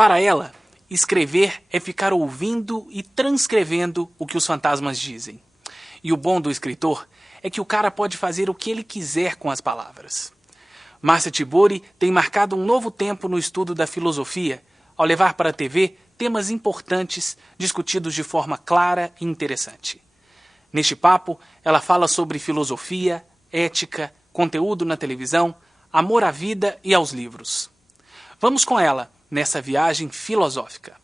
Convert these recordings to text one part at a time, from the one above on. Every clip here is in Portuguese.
Para ela, escrever é ficar ouvindo e transcrevendo o que os fantasmas dizem. E o bom do escritor é que o cara pode fazer o que ele quiser com as palavras. Márcia Tiburi tem marcado um novo tempo no estudo da filosofia, ao levar para a TV temas importantes discutidos de forma clara e interessante. Neste papo, ela fala sobre filosofia, ética, conteúdo na televisão, amor à vida e aos livros. Vamos com ela nessa viagem filosófica.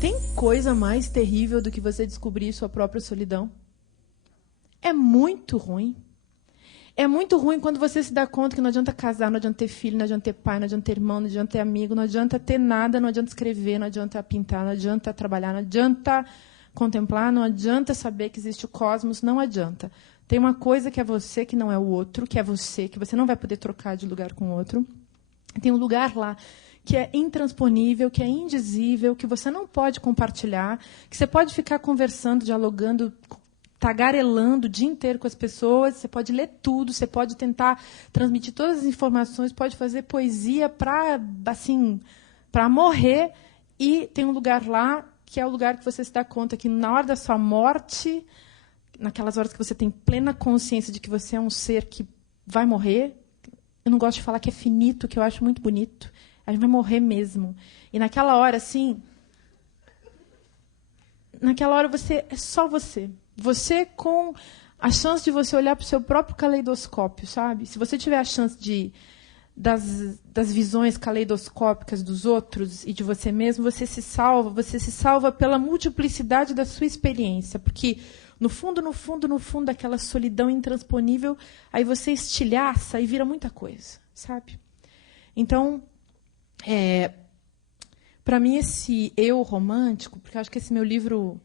Tem coisa mais terrível do que você descobrir sua própria solidão? É muito ruim. É muito ruim quando você se dá conta que não adianta casar, não adianta ter filho, não adianta ter pai, não adianta ter irmão, não adianta ter amigo, não adianta ter nada, não adianta escrever, não adianta pintar, não adianta trabalhar, não adianta contemplar, não adianta saber que existe o cosmos, não adianta. Tem uma coisa que é você, que não é o outro, que é você, que você não vai poder trocar de lugar com o outro. Tem um lugar lá que é intransponível, que é indizível, que você não pode compartilhar, que você pode ficar conversando, dialogando, tagarelando o dia inteiro com as pessoas, você pode ler tudo, você pode tentar transmitir todas as informações, pode fazer poesia para morrer, e tem um lugar lá que é o lugar que você se dá conta que, na hora da sua morte, naquelas horas que você tem plena consciência de que você é um ser que vai morrer, eu não gosto de falar que é finito, que eu acho muito bonito, a gente vai morrer mesmo. E naquela hora, assim, naquela hora você é só você. Você com a chance de você olhar para o seu próprio caleidoscópio, sabe? Se você tiver a chance das visões caleidoscópicas dos outros e de você mesmo, você se salva pela multiplicidade da sua experiência, porque no fundo, daquela solidão intransponível, aí você estilhaça e vira muita coisa, sabe? Então, para mim, esse eu romântico, porque eu acho que esse meu livro...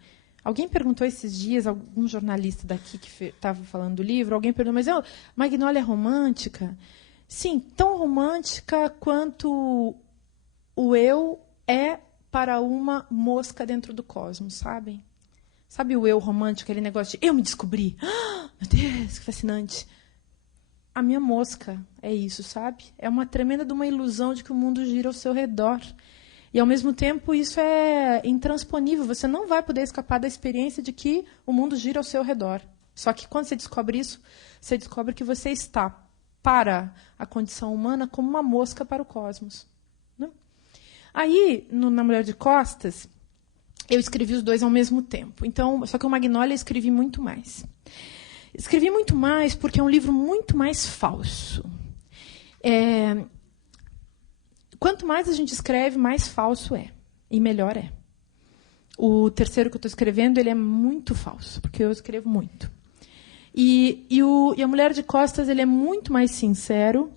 Alguém perguntou esses dias, algum jornalista daqui que estava falando do livro, alguém perguntou, mas Magnólia é romântica? Sim, tão romântica quanto o eu é para uma mosca dentro do cosmos, sabem? Sabe o eu romântico, aquele negócio de eu me descobri? Meu Deus, que fascinante. A minha mosca é isso, sabe? É uma tremenda de uma ilusão de que o mundo gira ao seu redor. E, ao mesmo tempo, isso é intransponível. Você não vai poder escapar da experiência de que o mundo gira ao seu redor. Só que, quando você descobre isso, você descobre que você está, para a condição humana, como uma mosca para o cosmos. Né? Aí, na Mulher de Costas, eu escrevi os dois ao mesmo tempo. Então, só que o Magnólia eu escrevi muito mais. Escrevi muito mais porque é um livro muito mais falso. Quanto mais a gente escreve, mais falso é. E melhor é. O terceiro que eu estou escrevendo, ele é muito falso, porque eu escrevo muito. E a Mulher de Costas, ele é muito mais sincero.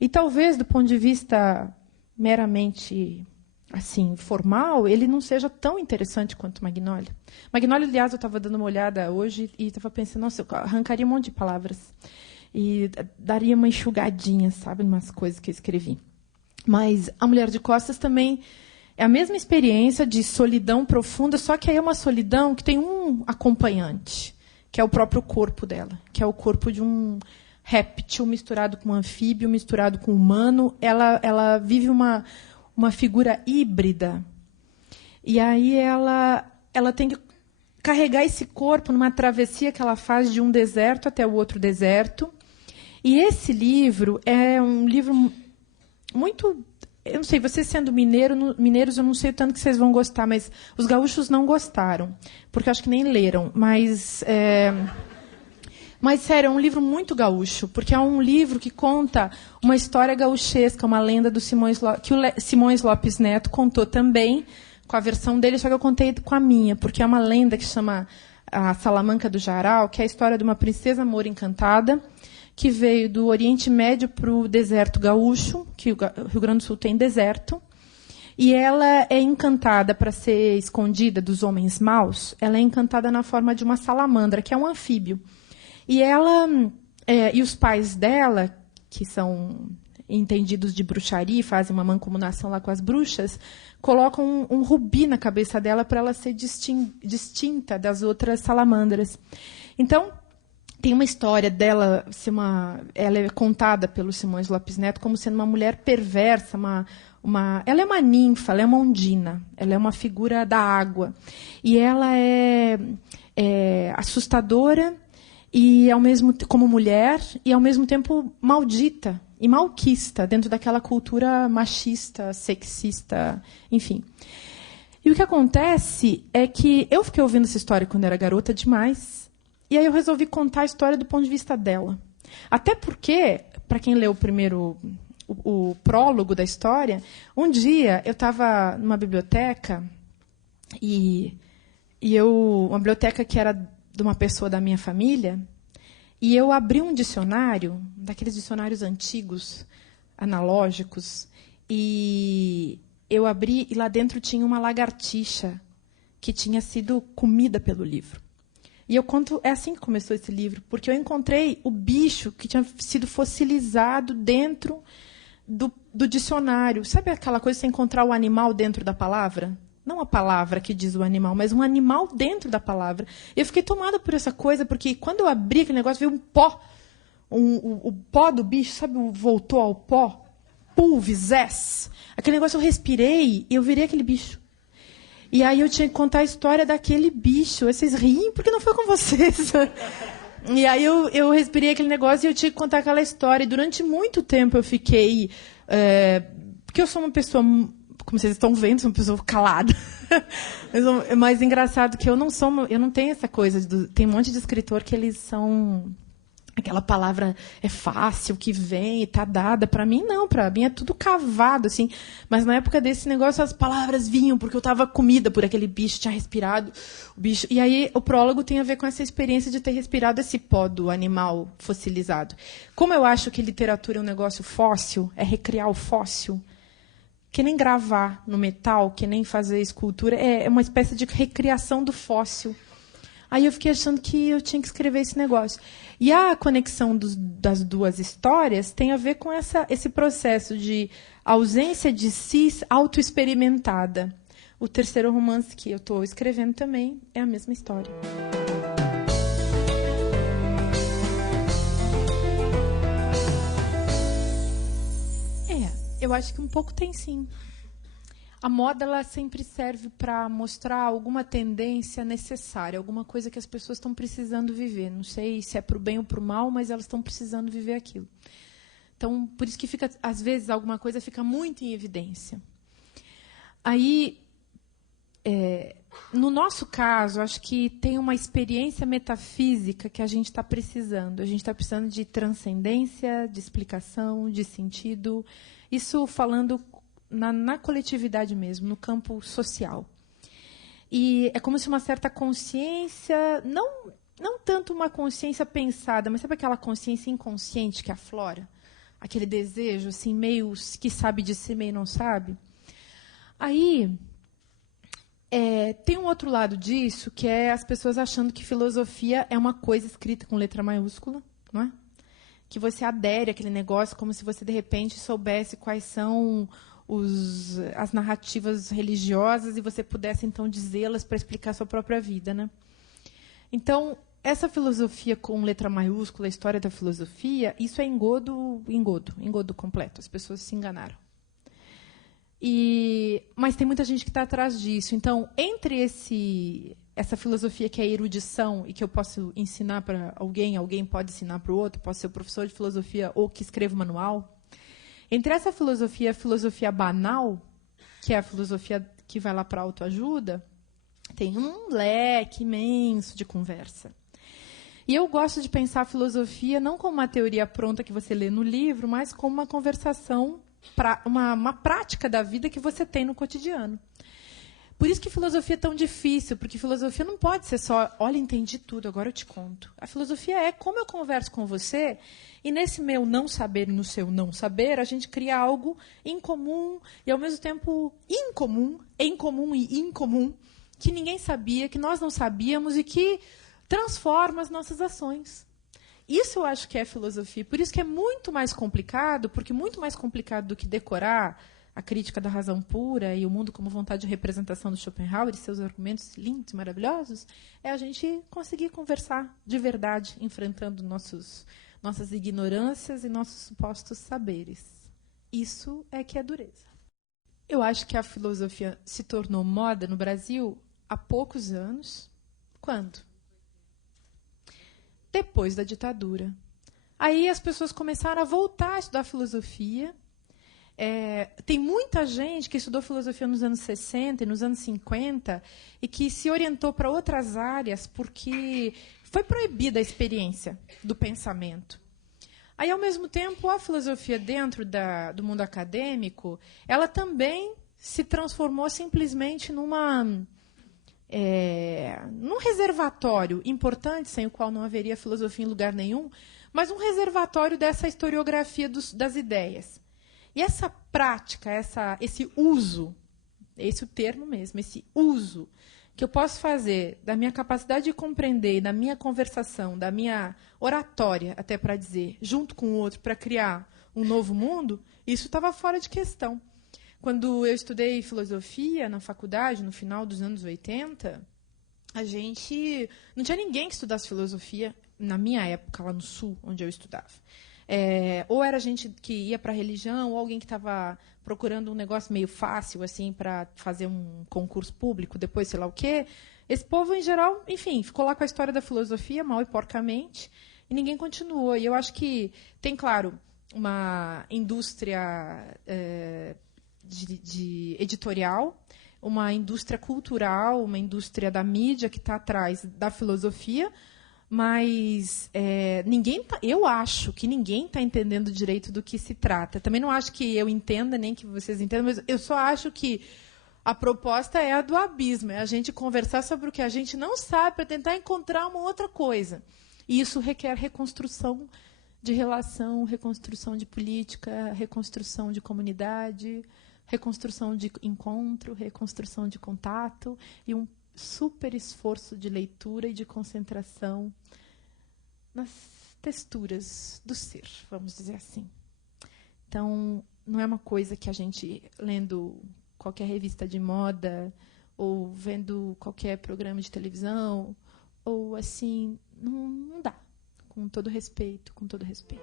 E talvez, do ponto de vista meramente assim, formal, ele não seja tão interessante quanto Magnólia. Magnólia, aliás, eu estava dando uma olhada hoje e estava pensando, nossa, eu arrancaria um monte de palavras. E daria uma enxugadinha, sabe, em umas coisas que eu escrevi. Mas a Mulher de Costas também é a mesma experiência de solidão profunda, só que aí é uma solidão que tem um acompanhante, que é o próprio corpo dela, que é o corpo de um réptil misturado com um anfíbio, misturado com um humano. Ela vive uma figura híbrida. E aí ela tem que carregar esse corpo numa travessia que ela faz de um deserto até o outro deserto. E esse livro é um livro muito... Eu não sei, vocês sendo mineiros, eu não sei o tanto que vocês vão gostar, mas os gaúchos não gostaram, porque eu acho que nem leram. Mas, sério, é um livro muito gaúcho, porque é um livro que conta uma história gauchesca, uma lenda do que o Simões Lopes Neto contou também, com a versão dele, só que eu contei com a minha, porque é uma lenda que chama a Salamanca do Jaral, que é a história de uma princesa moura encantada, que veio do Oriente Médio para o deserto gaúcho, que o Rio Grande do Sul tem deserto, e ela é encantada para ser escondida dos homens maus, ela é encantada na forma de uma salamandra, que é um anfíbio. E ela e os pais dela, que são entendidos de bruxaria, fazem uma mancomunação lá com as bruxas, colocam um rubi na cabeça dela para ela ser distinta das outras salamandras. Então, tem uma história dela, ela é contada pelo Simões Lopes Neto como sendo uma mulher perversa, ela é uma ninfa, ela é uma ondina, ela é uma figura da água. E ela é assustadora e como mulher e ao mesmo tempo maldita e malquista dentro daquela cultura machista, sexista, enfim. E o que acontece é que eu fiquei ouvindo essa história quando era garota demais, e aí eu resolvi contar a história do ponto de vista dela. Até porque, para quem leu primeiro o prólogo da história, um dia eu estava numa biblioteca uma biblioteca que era de uma pessoa da minha família, e eu abri um dicionário, daqueles dicionários antigos, analógicos, e eu abri e lá dentro tinha uma lagartixa que tinha sido comida pelo livro. E eu conto, é assim que começou esse livro, porque eu encontrei o bicho que tinha sido fossilizado dentro do dicionário. Sabe aquela coisa de você encontrar o animal dentro da palavra? Não a palavra que diz o animal, mas um animal dentro da palavra. Eu fiquei tomada por essa coisa, porque quando eu abri aquele negócio, veio um pó. O pó do bicho, sabe, voltou ao pó? Pulvis. Aquele negócio eu respirei e eu virei aquele bicho. E aí eu tinha que contar a história daquele bicho. Vocês riem porque não foi com vocês. E aí eu respirei aquele negócio e eu tinha que contar aquela história. E durante muito tempo eu fiquei... porque eu sou uma pessoa, como vocês estão vendo, sou uma pessoa calada. Mas engraçado que eu não tenho essa coisa. Tem um monte de escritor que eles são... Aquela palavra é fácil, que vem e está dada. Para mim, não. Para mim é tudo cavado, assim. Mas na época desse negócio, as palavras vinham, porque eu estava comida por aquele bicho, tinha respirado o bicho. E aí o prólogo tem a ver com essa experiência de ter respirado esse pó do animal fossilizado. Como eu acho que literatura é um negócio fóssil, é recriar o fóssil, que nem gravar no metal, que nem fazer escultura, é uma espécie de recriação do fóssil. Aí eu fiquei achando que eu tinha que escrever esse negócio. E a conexão das duas histórias tem a ver com esse processo de ausência de si autoexperimentada. O terceiro romance que eu estou escrevendo também é a mesma história. Eu acho que um pouco tem, sim. A moda ela sempre serve para mostrar alguma tendência necessária, alguma coisa que as pessoas estão precisando viver. Não sei se é para o bem ou para o mal, mas elas estão precisando viver aquilo. Então, por isso que fica, às vezes, alguma coisa fica muito em evidência. Aí, no nosso caso, acho que tem uma experiência metafísica que a gente está precisando. A gente está precisando de transcendência, de explicação, de sentido. Isso falando na coletividade mesmo, no campo social. E é como se uma certa consciência, não tanto uma consciência pensada, mas sabe aquela consciência inconsciente que aflora? Aquele desejo, assim, meio que sabe de si, meio não sabe? Aí, tem um outro lado disso, que é as pessoas achando que filosofia é uma coisa escrita com letra maiúscula, não é? Que você adere àquele negócio como se você, de repente, soubesse quais são as narrativas religiosas e você pudesse, então, dizê-las para explicar a sua própria vida, né? Então, essa filosofia com letra maiúscula, a história da filosofia, isso é engodo completo. As pessoas se enganaram. Mas tem muita gente que está atrás disso. Então, entre essa filosofia que é erudição e que eu posso ensinar para alguém pode ensinar para o outro, posso ser o professor de filosofia ou que escreva manual. Entre essa filosofia e a filosofia banal, que é a filosofia que vai lá para a autoajuda, tem um leque imenso de conversa. E eu gosto de pensar a filosofia não como uma teoria pronta que você lê no livro, mas como uma conversação, uma prática da vida que você tem no cotidiano. Por isso que filosofia é tão difícil, porque filosofia não pode ser só, olha, entendi tudo, agora eu te conto. A filosofia é como eu converso com você, e nesse meu não saber e no seu não saber, a gente cria algo incomum e, ao mesmo tempo, incomum, em comum e incomum, que ninguém sabia, que nós não sabíamos e que transforma as nossas ações. Isso eu acho que é filosofia. Por isso que é muito mais complicado, porque muito mais complicado do que decorar a crítica da razão pura e o mundo como vontade de representação do Schopenhauer e seus argumentos lindos e maravilhosos, é a gente conseguir conversar de verdade, enfrentando nossas ignorâncias e nossos supostos saberes. Isso é que é dureza. Eu acho que a filosofia se tornou moda no Brasil há poucos anos. Quando? Depois da ditadura. Aí as pessoas começaram a voltar a estudar filosofia. Tem muita gente que estudou filosofia nos anos 60 e nos anos 50 e que se orientou para outras áreas porque foi proibida a experiência do pensamento. Aí, ao mesmo tempo, a filosofia dentro do mundo acadêmico, ela também se transformou simplesmente num reservatório importante, sem o qual não haveria filosofia em lugar nenhum, mas um reservatório dessa historiografia das ideias. E essa prática, esse uso, esse é o termo mesmo, esse uso que eu posso fazer da minha capacidade de compreender, da minha conversação, da minha oratória, até para dizer, junto com o outro, para criar um novo mundo, isso estava fora de questão. Quando eu estudei filosofia na faculdade, no final dos anos 80, a gente não tinha ninguém que estudasse filosofia, na minha época, lá no Sul, onde eu estudava. Ou era gente que ia para a religião, ou alguém que estava procurando um negócio meio fácil assim para fazer um concurso público, depois sei lá o quê. Esse povo, em geral, enfim, ficou lá com a história da filosofia, mal e porcamente, e ninguém continuou. E eu acho que tem, claro, uma indústria de editorial, uma indústria cultural, uma indústria da mídia que está atrás da filosofia, mas eu acho que ninguém está entendendo direito do que se trata. Também não acho que eu entenda, nem que vocês entendam, mas eu só acho que a proposta é a do abismo, é a gente conversar sobre o que a gente não sabe para tentar encontrar uma outra coisa. E isso requer reconstrução de relação, reconstrução de política, reconstrução de comunidade, reconstrução de encontro, reconstrução de contato e um super esforço de leitura e de concentração nas texturas do ser, vamos dizer assim. Então, não é uma coisa que a gente, lendo qualquer revista de moda ou vendo qualquer programa de televisão, ou assim, não dá. Com todo respeito, com todo respeito.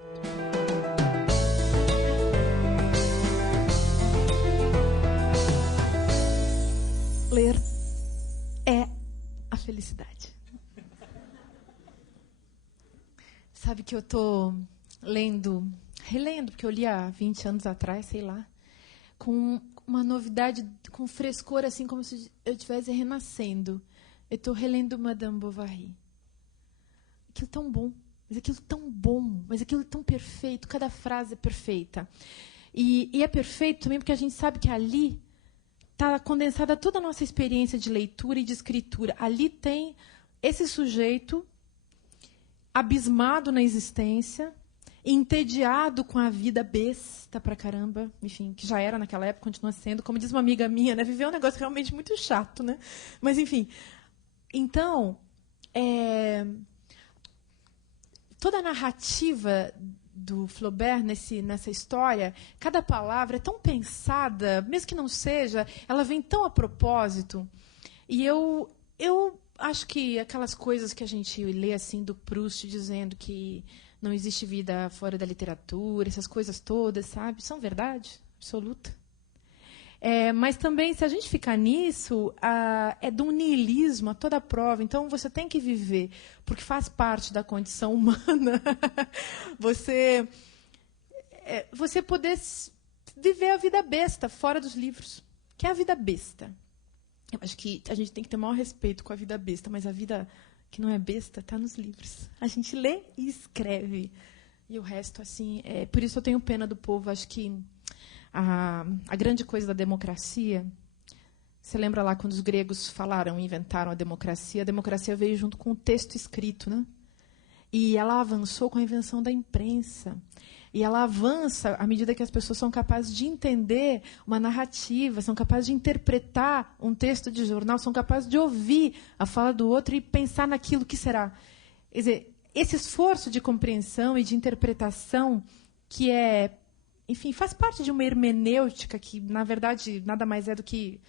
Ler é a felicidade. Sabe que eu estou relendo, porque eu li há 20 anos atrás, sei lá, com uma novidade, com frescor, assim, como se eu estivesse renascendo. Eu estou relendo Madame Bovary. Aquilo tão bom, mas aquilo tão perfeito, cada frase é perfeita. E é perfeito também porque a gente sabe que ali está condensada toda a nossa experiência de leitura e de escritura. Ali tem esse sujeito abismado na existência, entediado com a vida besta pra caramba, enfim, que já era naquela época, continua sendo, como diz uma amiga minha, né, viver é um negócio realmente muito chato, né? Mas, enfim. Então, toda a narrativa do Flaubert nessa história, cada palavra é tão pensada, mesmo que não seja, ela vem tão a propósito. E eu acho que aquelas coisas que a gente lê assim do Proust dizendo que não existe vida fora da literatura, essas coisas todas, sabe, são verdade absoluta. Mas também, se a gente ficar nisso, é de um niilismo a toda prova. Então, você tem que viver, porque faz parte da condição humana você poder viver a vida besta fora dos livros, que é a vida besta. Eu acho que a gente tem que ter o maior respeito com a vida besta, mas a vida que não é besta está nos livros. A gente lê e escreve. E o resto, assim... por isso eu tenho pena do povo. Acho que a grande coisa da democracia... Você lembra lá quando os gregos inventaram a democracia veio junto com o texto escrito, né? E ela avançou com a invenção da imprensa. E ela avança à medida que as pessoas são capazes de entender uma narrativa, são capazes de interpretar um texto de jornal, são capazes de ouvir a fala do outro e pensar naquilo que será. Quer dizer, esse esforço de compreensão e de interpretação que enfim, faz parte de uma hermenêutica que, na verdade, nada mais é do que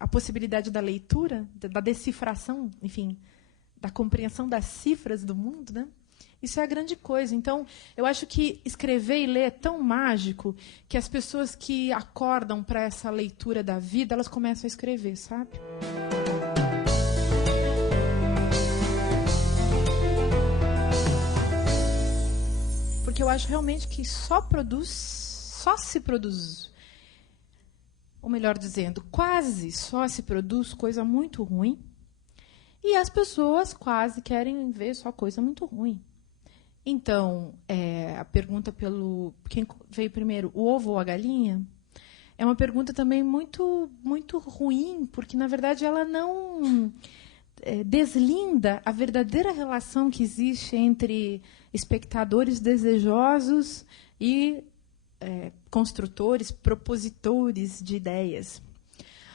a possibilidade da leitura, da decifração, enfim, da compreensão das cifras do mundo, né? Isso é a grande coisa. Então, eu acho que escrever e ler é tão mágico que as pessoas que acordam para essa leitura da vida, elas começam a escrever, sabe? Porque eu acho realmente que só se produz, ou melhor dizendo, quase só se produz coisa muito ruim, e as pessoas quase querem ver só coisa muito ruim. Então, a pergunta quem veio primeiro, o ovo ou a galinha, é uma pergunta também muito, muito ruim, porque, na verdade, ela não deslinda a verdadeira relação que existe entre espectadores desejosos e construtores, propositores de ideias.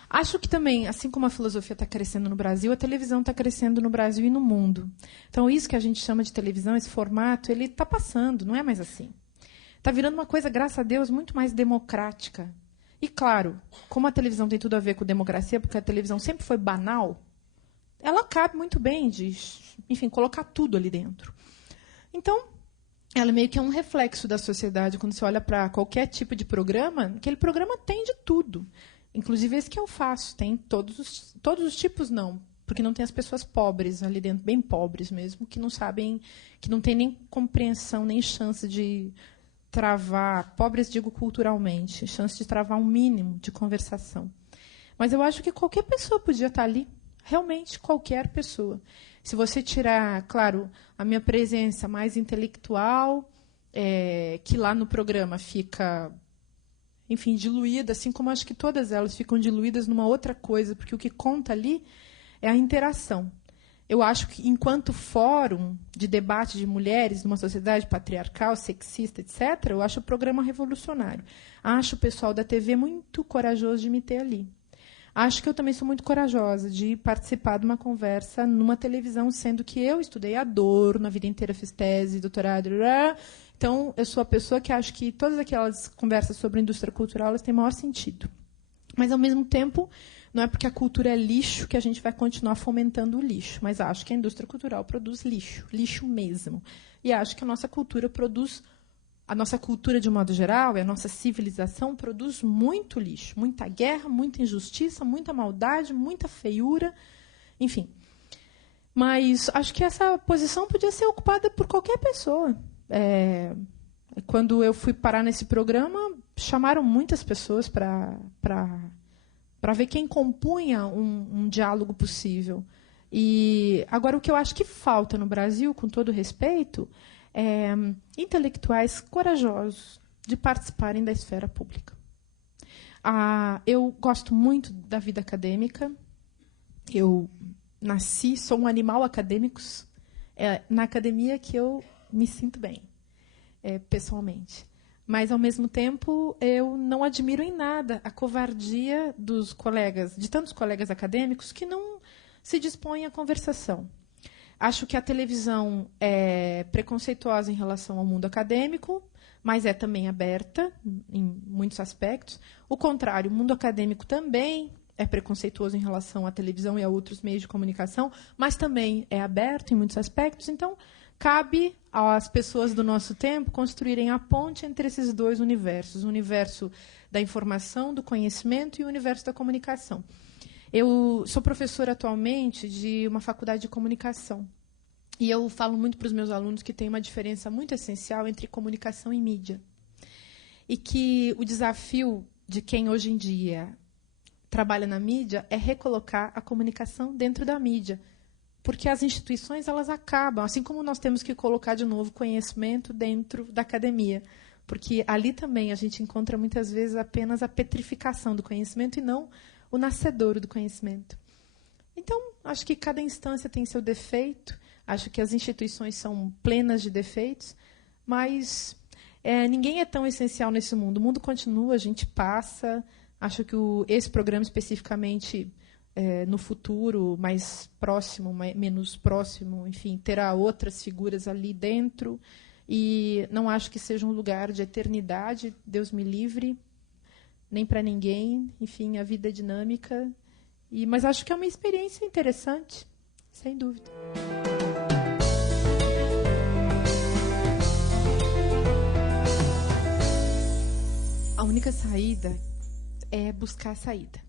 Acho que também, assim como a filosofia está crescendo no Brasil, a televisão está crescendo no Brasil e no mundo. Então, isso que a gente chama de televisão, esse formato, ele está passando, não é mais assim. Está virando uma coisa, graças a Deus, muito mais democrática. E, claro, como a televisão tem tudo a ver com democracia, porque a televisão sempre foi banal, ela cabe muito bem de, enfim, colocar tudo ali dentro. Então, ela meio que é um reflexo da sociedade. Quando você olha para qualquer tipo de programa, aquele programa tem de tudo. Inclusive esse que eu faço. Tem todos os tipos, não. Porque não tem as pessoas pobres ali dentro, bem pobres mesmo, que não sabem, que não tem nem compreensão, nem chance de travar, pobres digo culturalmente, chance de travar um mínimo de conversação. Mas eu acho que qualquer pessoa podia estar ali. Realmente, qualquer pessoa. Se você tirar, claro, a minha presença mais intelectual, que lá no programa fica, enfim, diluída, assim como acho que todas elas ficam diluídas numa outra coisa, porque o que conta ali é a interação. Eu acho que, enquanto fórum de debate de mulheres numa sociedade patriarcal, sexista, etc., eu acho o programa revolucionário. Acho o pessoal da TV muito corajoso de me ter ali. Acho que eu também sou muito corajosa de participar de uma conversa numa televisão, sendo que eu estudei Adorno, a vida inteira fiz tese, doutorado. Então, eu sou a pessoa que acho que todas aquelas conversas sobre a indústria cultural elas têm maior sentido. Mas, ao mesmo tempo, não é porque a cultura é lixo que a gente vai continuar fomentando o lixo. Mas acho que a indústria cultural produz lixo, lixo mesmo. E acho que a nossa cultura de um modo geral, e a nossa civilização produz muito lixo, muita guerra, muita injustiça, muita maldade, muita feiura, enfim. Mas acho que essa posição podia ser ocupada por qualquer pessoa. Quando eu fui parar nesse programa, chamaram muitas pessoas para ver quem compunha um diálogo possível. E agora o que eu acho que falta no Brasil, com todo respeito, intelectuais corajosos de participarem da esfera pública. Eu gosto muito da vida acadêmica. Eu sou um animal acadêmico. Na academia que eu me sinto bem, pessoalmente. Mas, ao mesmo tempo, eu não admiro em nada a covardia de tantos colegas acadêmicos que não se dispõem à conversação. Acho que a televisão é preconceituosa em relação ao mundo acadêmico, mas é também aberta em muitos aspectos. O contrário, o mundo acadêmico também é preconceituoso em relação à televisão e a outros meios de comunicação, mas também é aberto em muitos aspectos. Então, cabe às pessoas do nosso tempo construírem a ponte entre esses dois universos, o universo da informação, do conhecimento e o universo da comunicação. Eu sou professora atualmente de uma faculdade de comunicação. E eu falo muito para os meus alunos que tem uma diferença muito essencial entre comunicação e mídia. E que o desafio de quem hoje em dia trabalha na mídia é recolocar a comunicação dentro da mídia. Porque as instituições elas acabam, assim como nós temos que colocar de novo conhecimento dentro da academia. Porque ali também a gente encontra muitas vezes apenas a petrificação do conhecimento e não o nascedouro do conhecimento. Então, acho que cada instância tem seu defeito, acho que as instituições são plenas de defeitos, mas ninguém é tão essencial nesse mundo. O mundo continua, a gente passa. Acho que esse programa especificamente no futuro mais próximo, menos próximo, enfim, terá outras figuras ali dentro. E não acho que seja um lugar de eternidade, Deus me livre, nem para ninguém. Enfim, a vida é dinâmica. Mas acho que é uma experiência interessante, sem dúvida. A única saída é buscar a saída.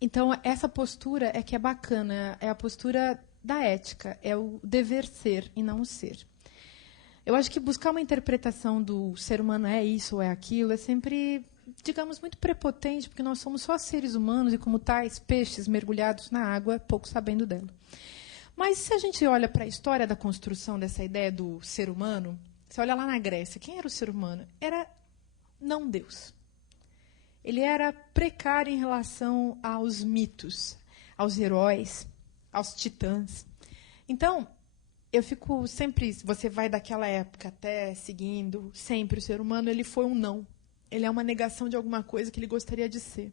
Então, essa postura é que é bacana, é a postura da ética, é o dever ser e não o ser. Eu acho que buscar uma interpretação do ser humano é isso ou é aquilo é sempre, digamos, muito prepotente, porque nós somos só seres humanos e, como tais, peixes mergulhados na água, pouco sabendo dela. Mas se a gente olha para a história da construção dessa ideia do ser humano, você olha lá na Grécia, quem era o ser humano? Era não Deus. Ele era precário em relação aos mitos, aos heróis, aos titãs. Então, eu fico sempre, você vai daquela época até seguindo, sempre o ser humano ele foi um não. Ele é uma negação de alguma coisa que ele gostaria de ser.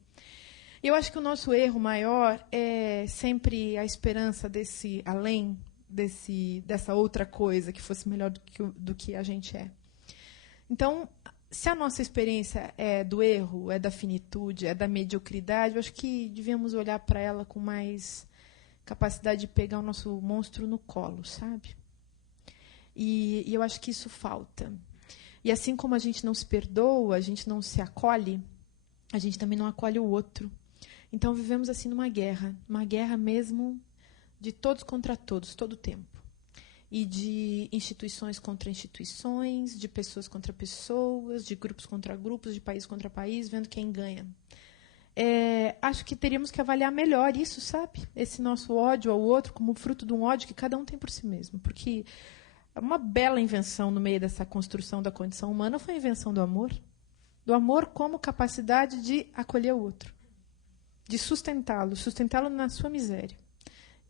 E eu acho que o nosso erro maior é sempre a esperança desse além, dessa outra coisa que fosse melhor do que a gente é. Então, se a nossa experiência é do erro, é da finitude, é da mediocridade, eu acho que devíamos olhar para ela com mais capacidade de pegar o nosso monstro no colo, sabe? E eu acho que isso falta. E assim como a gente não se perdoa, a gente não se acolhe, a gente também não acolhe o outro. Então vivemos assim numa guerra mesmo de todos contra todos, todo o tempo. E de instituições contra instituições, de pessoas contra pessoas, de grupos contra grupos, de país contra país, vendo quem ganha. Acho que teríamos que avaliar melhor isso, sabe? Esse nosso ódio ao outro como fruto de um ódio que cada um tem por si mesmo. Porque uma bela invenção no meio dessa construção da condição humana foi a invenção do amor. Do amor como capacidade de acolher o outro. De sustentá-lo na sua miséria.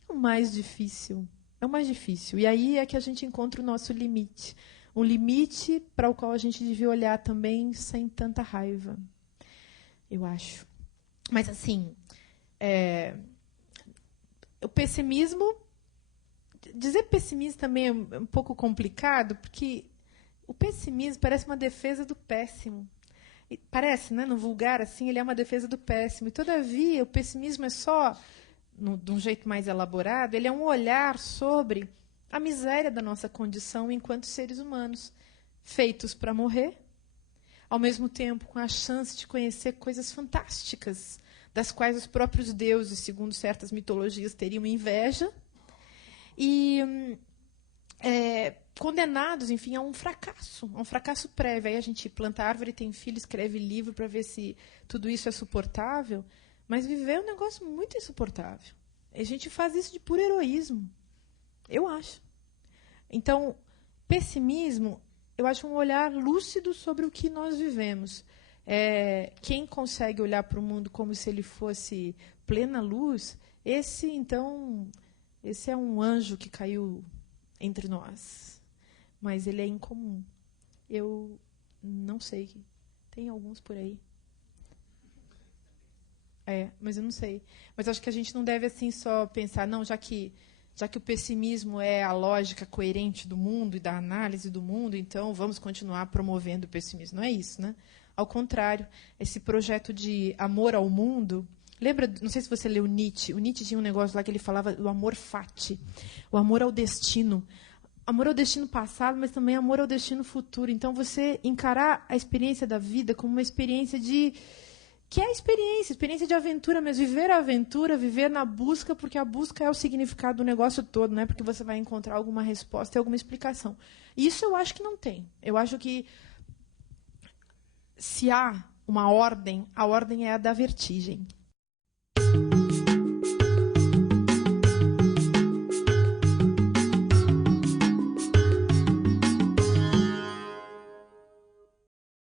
É o mais difícil. É o mais difícil. E aí é que a gente encontra o nosso limite. Um limite para o qual a gente devia olhar também sem tanta raiva. Eu acho. Mas, assim, o pessimismo... Dizer pessimismo também é um pouco complicado, porque o pessimismo parece uma defesa do péssimo. E parece, né, no vulgar, assim, ele é uma defesa do péssimo. E, todavia, o pessimismo é só... de um jeito mais elaborado, ele é um olhar sobre a miséria da nossa condição enquanto seres humanos, feitos para morrer, ao mesmo tempo com a chance de conhecer coisas fantásticas, das quais os próprios deuses, segundo certas mitologias, teriam inveja, e condenados, enfim, a um fracasso prévio. Aí a gente planta árvore, tem filho, escreve livro para ver se tudo isso é suportável. Mas viver é um negócio muito insuportável. A gente faz isso de puro heroísmo. Eu acho. Então, pessimismo, eu acho um olhar lúcido sobre o que nós vivemos. Quem consegue olhar para o mundo como se ele fosse plena luz, esse é um anjo que caiu entre nós. Mas ele é incomum. Eu não sei. Tem alguns por aí. Mas eu não sei. Mas acho que a gente não deve assim só pensar, não, já que o pessimismo é a lógica coerente do mundo e da análise do mundo, então vamos continuar promovendo o pessimismo. Não é isso, né? Ao contrário, esse projeto de amor ao mundo... Lembra, não sei se você leu Nietzsche. O Nietzsche tinha um negócio lá que ele falava do amor fati, o amor ao destino. Amor ao destino passado, mas também amor ao destino futuro. Então, você encarar a experiência da vida como uma experiência de... que é a experiência de aventura mesmo. Viver a aventura, viver na busca, porque a busca é o significado do negócio todo, não é porque você vai encontrar alguma resposta e alguma explicação. Isso eu acho que não tem. Eu acho que se há uma ordem, a ordem é a da vertigem.